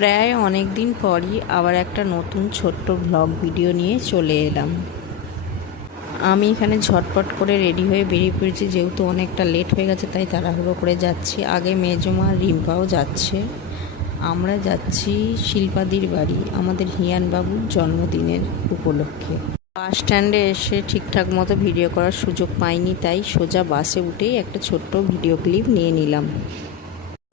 প্রায় অনেক দিন পরই আবার একটা নতুন ছোট্ট ব্লগ ভিডিও নিয়ে চলে এলাম। আমি এখানে ঝটপট করে রেডি হয়ে বেরিয়ে পড়েছি, যেহেতু অনেকটা লেট হয়ে গেছে তাই তাড়াহুড়ো করে যাচ্ছি। আগে মেজমা রিম্পাও যাচ্ছে। আমরা যাচ্ছি শিল্পাদির বাড়ি আমাদের হিয়ানবাবুর জন্মদিনের উপলক্ষে। বাস স্ট্যান্ডে এসে ঠিকঠাক মতো ভিডিও করার সুযোগ পাইনি, তাই সোজা বাসে উঠেই একটা ছোট্ট ভিডিও ক্লিপ নিয়ে নিলাম।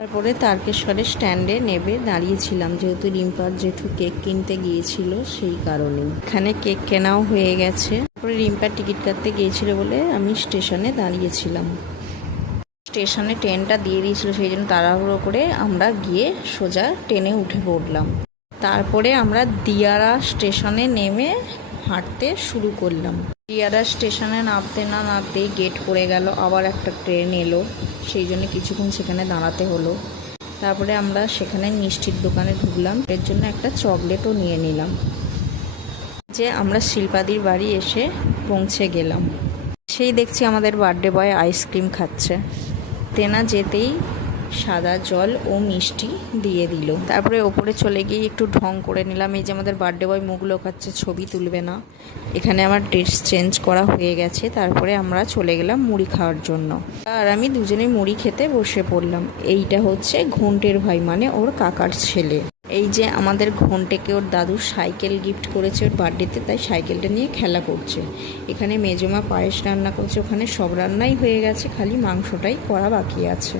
তারপরে তারকেশ্বরের স্ট্যান্ডে নেবে দাঁড়িয়েছিলাম, যেহেতু রিম্পার জেঠু কেক কিনতে গিয়েছিল সেই কারণে। এখানে কেক কেনাও হয়ে গেছে। তারপরে রিম্পার টিকিট কাটতে গিয়েছিল বলে আমি স্টেশনে দাঁড়িয়েছিলাম। স্টেশনে ট্রেনটা দিয়ে দিয়েছিল, সেই জন্য তাড়াহুড়ো করে আমরা গিয়ে সোজা ট্রেনে উঠে পড়লাম। তারপরে আমরা দিয়ারা স্টেশনে নেমে হাঁটতে শুরু করলাম। দিয়ারা স্টেশনে নামতে না নামতেই গেট পড়ে গেল, আবার একটা ট্রেন এলো, সেই জন্য কিছুক্ষণ সেখানে দাঁড়াতে হলো। তারপরে আমরা সেখানে মিষ্টির দোকানে ঢুকলাম, এর জন্য একটা চকলেটও নিয়ে নিলাম। যে আমরা শিল্পাদির বাড়ি এসে পৌঁছে গেলাম। সেই দেখছি আমাদের বার্থডে বয় আইসক্রিম খাচ্ছে। তেনা যেতেই সাদা জল ও মিষ্টি দিয়ে দিল। তারপরে ওপরে চলে গিয়ে একটু ঢং করে নিলাম। এই যে আমাদের বার্থডে বয় মুখ লোকাচ্ছে, ছবি তুলবে না। এখানে আমার ড্রেস চেঞ্জ করা হয়ে গেছে। তারপরে আমরা চলে গেলাম মুড়ি খাওয়ার জন্য, আর আমি দুজনেই মুড়ি খেতে বসে পড়লাম। এইটা হচ্ছে ঘন্টের ভাই, মানে ওর কাকার ছেলে। এই যে আমাদের ঘন্টেকে ওর দাদু সাইকেল গিফট করেছে ওর বার্থডেতে, তাই সাইকেলটা নিয়ে খেলা করছে। এখানে মেজমা পায়েস রান্না করছে, ওখানে সব রান্নাই হয়ে গেছে, খালি মাংসটাই করা বাকি আছে।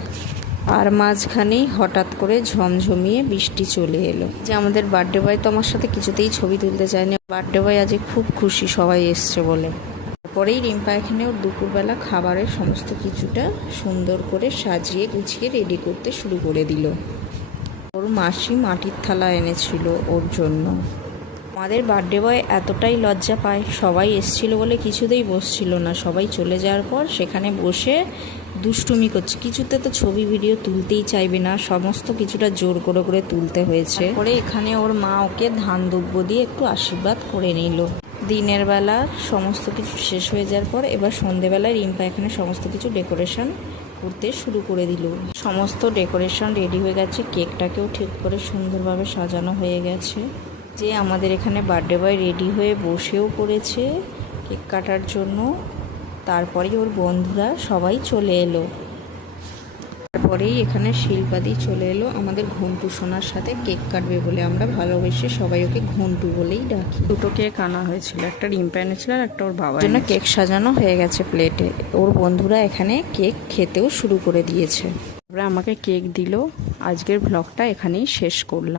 আর মাঝখানেই হঠাৎ করে ঝমঝমিয়ে বৃষ্টি চলে এলো। যে আমাদের বার্থডে বয় তো আমার সাথে কিছুতেই ছবি তুলতে চায়নি। বার্থডে বয় আজ খুব খুশি সবাই এসছে বলে। তারপরেই রিম্পা এখানে ওর দুপুরবেলা খাবারের সমস্ত কিছুটা সুন্দর করে সাজিয়ে গুছিয়ে রেডি করতে শুরু করে দিল। ওর মাসি মাটির থালা এনেছিল ওর জন্য। আমাদের বার্থডে বয় এতটাই লজ্জা পায়, সবাই এসছিল বলে কিছুতেই বসছিল না। সবাই চলে যাওয়ার পর সেখানে বসে দুষ্টুমি করছে, কিছুতে তো ছবি ভিডিও তুলতেই চাইবে না, সমস্ত কিছুটা জোর করে করে তুলতে হয়েছে। পরে এখানে ওর মা ওকে ধান দুব্য দিয়ে একটু আশীর্বাদ করে নিল। দিনের বেলা সমস্ত কিছু শেষ হয়ে যাওয়ার পর এবার সন্ধেবেলায় রিম্পা এখানে সমস্ত কিছু ডেকোরেশন করতে শুরু করে দিল। সমস্ত ডেকোরেশন রেডি হয়ে গেছে, কেকটাকেও ঠিক করে সুন্দরভাবে সাজানো হয়ে গেছে। যে আমাদের এখানে বার্থডে বয় রেডি হয়ে বসেও পড়েছে কেক কাটার জন্য। তারপরেই ওর বন্ধুরা সবাই চলে এলো। তারপরেই এখানে শিল্পাদি চলে এলো আমাদের ঘন্টু সোনার সাথে কেক কাটবে বলে। আমরা ভালোবেসে সবাই ওকে ঘন্টু বলেই ডাকি। দুটো কেক আনা হয়েছিল, একটা রিম্পা এনেছিল আর একটা ওর বাবার জন্য। কেক সাজানো হয়ে গেছে প্লেটে। ওর বন্ধুরা এখানে কেক খেতেও শুরু করে দিয়েছে। তারপরে আমাকে কেক দিল। আজকের ব্লগটা এখানেই শেষ করলাম।